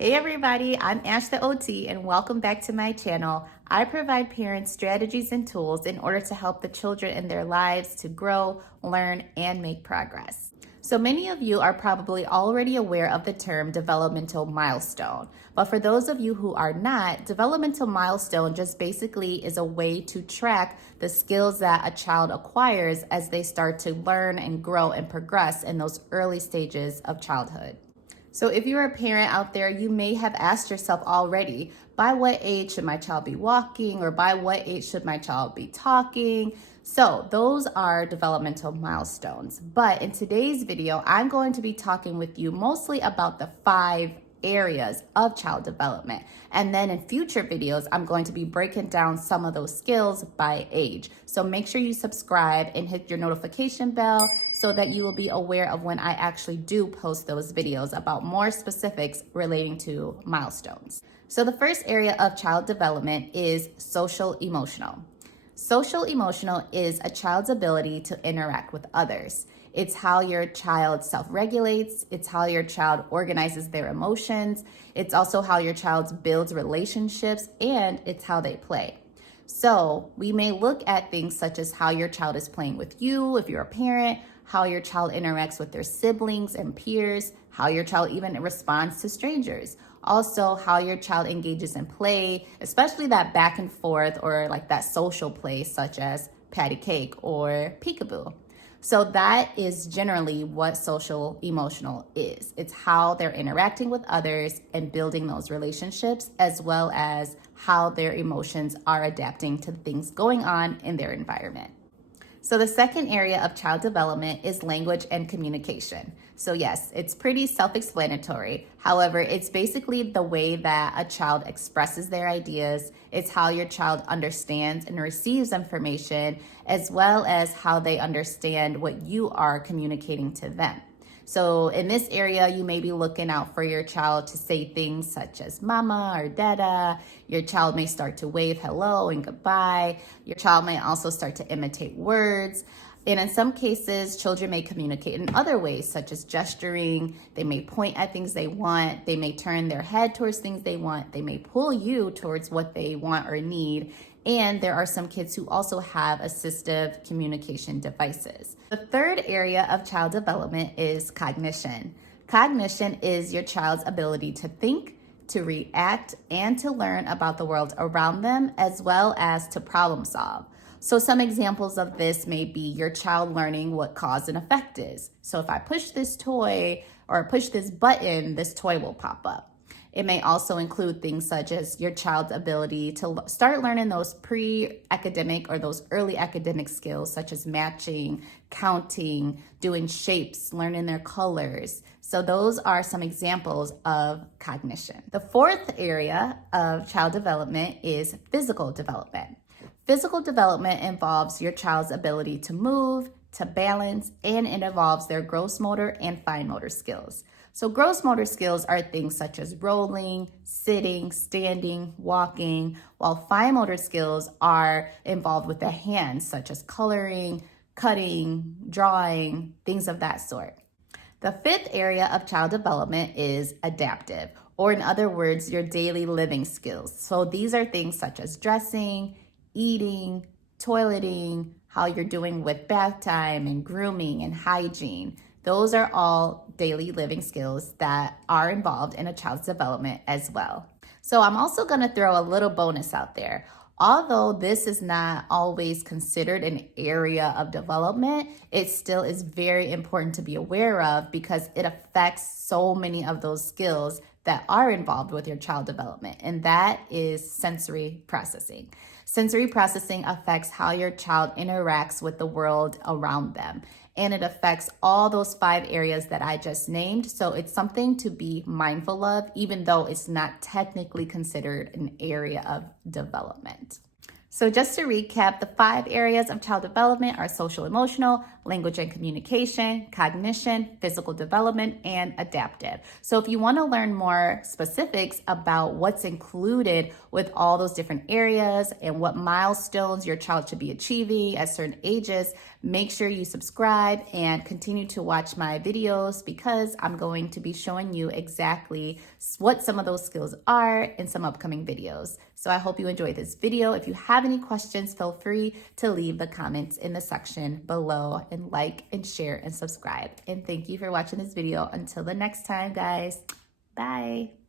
Hey everybody, I'm Ash the OT and welcome back to my channel. I provide parents strategies and tools in order to help the children in their lives to grow, learn, and make progress. So many of you are probably already aware of the term developmental milestone. But for those of you who are not, developmental milestone just basically is a way to track the skills that a child acquires as they start to learn and grow and progress in those early stages of childhood. So if you're a parent out there, you may have asked yourself already, by what age should my child be walking, or by what age should my child be talking? So those are developmental milestones. But in today's video, I'm going to be talking with you mostly about the 5 areas of child development. And then in future videos, I'm going to be breaking down some of those skills by age. So make sure you subscribe and hit your notification bell so that you will be aware of when I actually do post those videos about more specifics relating to milestones. So the first area of child development is social emotional. Social emotional is a child's ability to interact with others. It's how your child self-regulates. It's how your child organizes their emotions. It's also how your child builds relationships, and it's how they play. So we may look at things such as how your child is playing with you, if you're a parent, how your child interacts with their siblings and peers, how your child even responds to strangers. Also, how your child engages in play, especially that back and forth or like that social play such as patty cake or peekaboo. So that is generally what social emotional is. It's how they're interacting with others and building those relationships, as well as how their emotions are adapting to things going on in their environment. So the second area of child development is language and communication. So yes, it's pretty self-explanatory. However, it's basically the way that a child expresses their ideas. It's how your child understands and receives information, as well as how they understand what you are communicating to them. So in this area, you may be looking out for your child to say things such as mama or dada. Your child may start to wave hello and goodbye. Your child may also start to imitate words. And in some cases, children may communicate in other ways, such as gesturing. They may point at things they want. They may turn their head towards things they want. They may pull you towards what they want or need. And there are some kids who also have assistive communication devices. The third area of child development is cognition. Cognition is your child's ability to think, to react, and to learn about the world around them, as well as to problem solve. So some examples of this may be your child learning what cause and effect is. So if I push this toy or push this button, this toy will pop up. It may also include things such as your child's ability to start learning those pre-academic or those early academic skills, such as matching, counting, doing shapes, learning their colors. So those are some examples of cognition. The fourth area of child development is physical development. Physical development involves your child's ability to move, to balance, and it involves their gross motor and fine motor skills. So gross motor skills are things such as rolling, sitting, standing, walking, while fine motor skills are involved with the hands, such as coloring, cutting, drawing, things of that sort. The fifth area of child development is adaptive, or in other words, your daily living skills. So these are things such as dressing, eating, toileting, how you're doing with bath time and grooming and hygiene. Those are all daily living skills that are involved in a child's development as well. So I'm also going to throw a little bonus out there. Although this is not always considered an area of development, it still is very important to be aware of because it affects so many of those skills that are involved with your child development, and that is sensory processing. Sensory processing affects how your child interacts with the world around them, and it affects all those 5 areas that I just named. So it's something to be mindful of, even though it's not technically considered an area of development. So just to recap, the 5 areas of child development are social emotional, language and communication, cognition, physical development, and adaptive. So if you want to learn more specifics about what's included with all those different areas and what milestones your child should be achieving at certain ages, make sure you subscribe and continue to watch my videos, because I'm going to be showing you exactly what some of those skills are in some upcoming videos. So I hope you enjoyed this video. If you have any questions, feel free to leave the comments in the section below, and like and share and subscribe. And thank you for watching this video. Until the next time, guys. Bye.